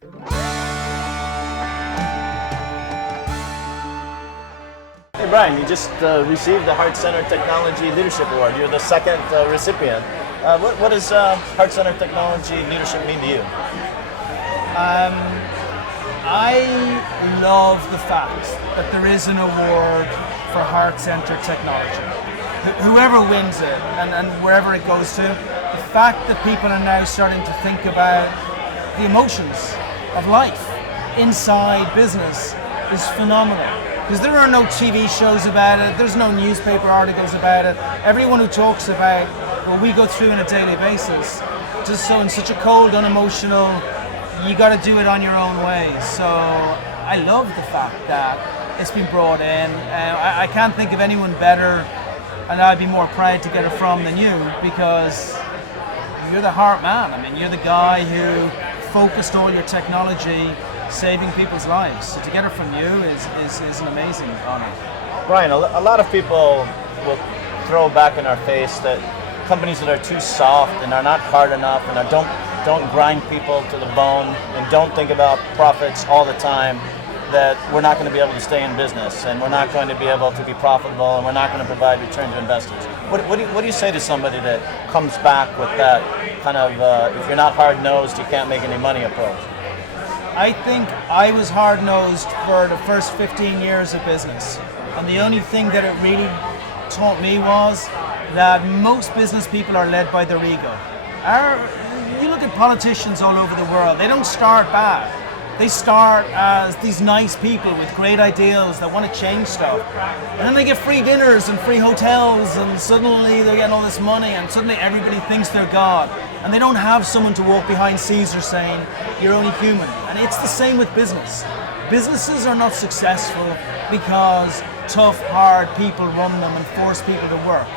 Hey Brian, you just received the Heart Center Technology Leadership Award. You're the second recipient. What does Heart Center Technology Leadership mean to you? I love the fact that there is an award for heart-centered technology. Whoever wins it and wherever it goes to, the fact that people are now starting to think about the emotions of life inside business is phenomenal. Because there are no TV shows about it, there's no newspaper articles about it. Everyone who talks about what we go through on a daily basis, just so in such a cold, unemotional, you got to do it on your own way. So I love the fact that it's been brought in. I can't think of anyone better, and I'd be more proud to get it from than you, because you're the heart man. I mean, you're the guy who focused all your technology saving people's lives. So to get it from you is an amazing honor. Brian, a lot of people will throw back in our face that companies that are too soft and are not hard enough and don't grind people to the bone and don't think about profits all the time, that we're not going to be able to stay in business and we're not going to be able to be profitable and we're not going to provide return to investors. What do you say to somebody that comes back with that kind of if you're not hard-nosed, you can't make any money approach? I think I was hard-nosed for the first 15 years of business, and the only thing that it really taught me was that most business people are led by their ego. You look at politicians all over the world, they don't start bad. They start as these nice people with great ideals that want to change stuff. And then they get free dinners and free hotels, and suddenly they're getting all this money, and suddenly everybody thinks they're God. And they don't have someone to walk behind Caesar saying, you're only human. And it's the same with business. Businesses are not successful because tough, hard people run them and force people to work.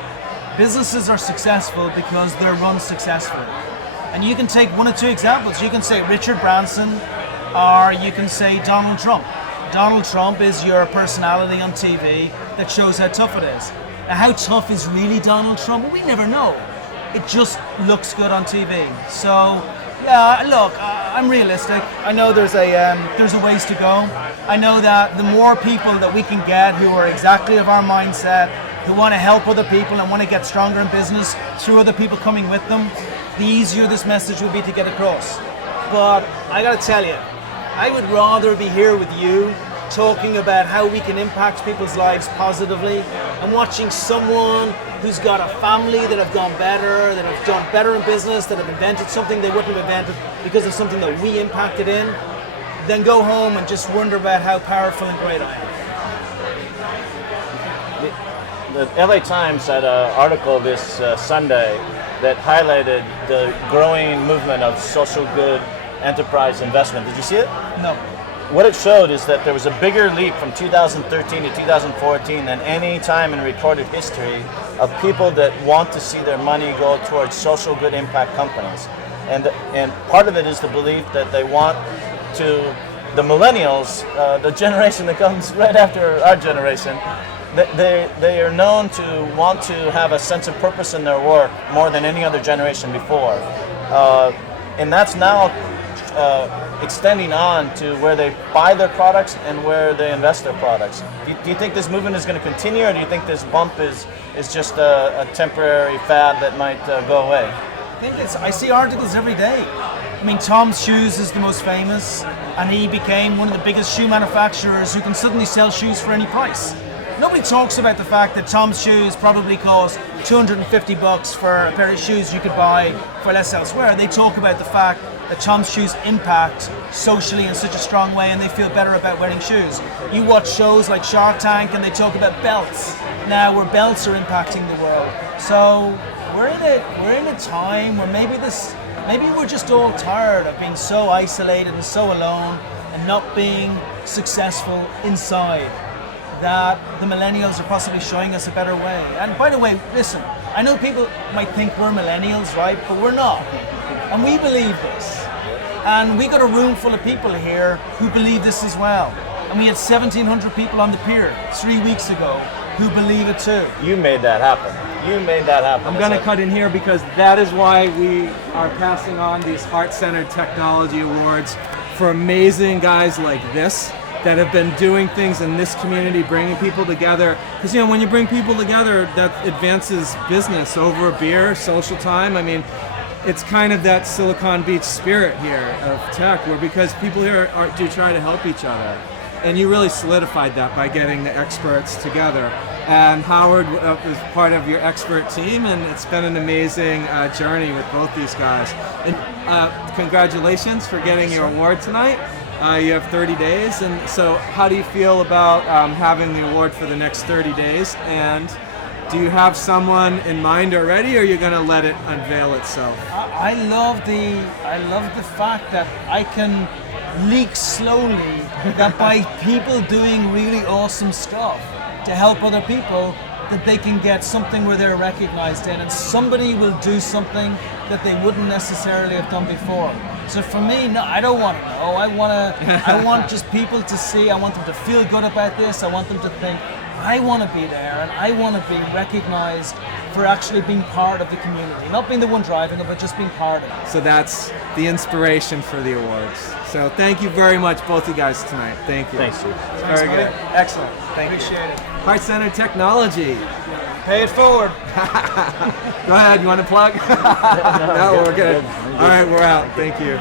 Businesses are successful because they're run successfully. And you can take one or two examples. You can say Richard Branson, or you can say Donald Trump. Donald Trump is your personality on TV that shows how tough it is. Now, how tough is really Donald Trump? Well, we never know. It just looks good on TV. So, yeah, look, I'm realistic. I know there's a ways to go. I know that the more people that we can get who are exactly of our mindset, who want to help other people and want to get stronger in business through other people coming with them, the easier this message will be to get across. But I got to tell you, I would rather be here with you talking about how we can impact people's lives positively and watching someone who's got a family that have gone better, that have done better in business, that have invented something they wouldn't have invented because of something that we impacted in, then go home and just wonder about how powerful and great I am. The LA Times had an article this Sunday that highlighted the growing movement of social good enterprise investment. Did you see it? No. What it showed is that there was a bigger leap from 2013 to 2014 than any time in recorded history of people that want to see their money go towards social good impact companies. And part of it is the belief that they want to, the millennials, the generation that comes right after our generation, they are known to want to have a sense of purpose in their work more than any other generation before. And that's now extending on to where they buy their products and where they invest their products. Do you think this movement is going to continue, or do you think this bump is just a temporary fad that might go away? I see articles every day. I mean, Tom's Shoes is the most famous, and he became one of the biggest shoe manufacturers who can suddenly sell shoes for any price. Nobody talks about the fact that Tom's Shoes probably cost $250 for a pair of shoes you could buy for less elsewhere. They talk about the fact that Tom's Shoes impact socially in such a strong way, and they feel better about wearing shoes. You watch shows like Shark Tank and they talk about belts now, where belts are impacting the world. So we're in a time where maybe we're just all tired of being so isolated and so alone and not being successful inside, that the millennials are possibly showing us a better way. And by the way, listen, I know people might think we're millennials, right? But we're not. And we believe this. And we got a room full of people here who believe this as well. And we had 1,700 people on the pier 3 weeks ago who believe it too. You made that happen. I'm going to cut in here because that is why we are passing on these heart-centered technology awards for amazing guys like this that have been doing things in this community, bringing people together. Because when you bring people together, that advances business over a beer, social time. I mean, it's kind of that Silicon Beach spirit here of tech, where because people here do try to help each other. And you really solidified that by getting the experts together. And Howard is part of your expert team, and it's been an amazing journey with both these guys. And congratulations for getting your award tonight. You have 30 days, and so how do you feel about having the award for the next 30 days? And do you have someone in mind already, or are you going to let it unveil itself? I love the fact that I can leak slowly that by people doing really awesome stuff to help other people, that they can get something where they're recognized in, and somebody will do something that they wouldn't necessarily have done before. So for me, no, I don't want to know. I want just people to see. I want them to feel good about this. I want them to think, I want to be there, and I want to be recognized for actually being part of the community. Not being the one driving it, but just being part of it. So that's the inspiration for the awards. So thank you very much, both you guys, tonight. Thank you. Thanks, Steve. Very good. Excellent. Thank you. Appreciate it. Heart-centered technology. Pay it forward. Go ahead. You want to plug? No, we're good. All right, we're out. Thank you.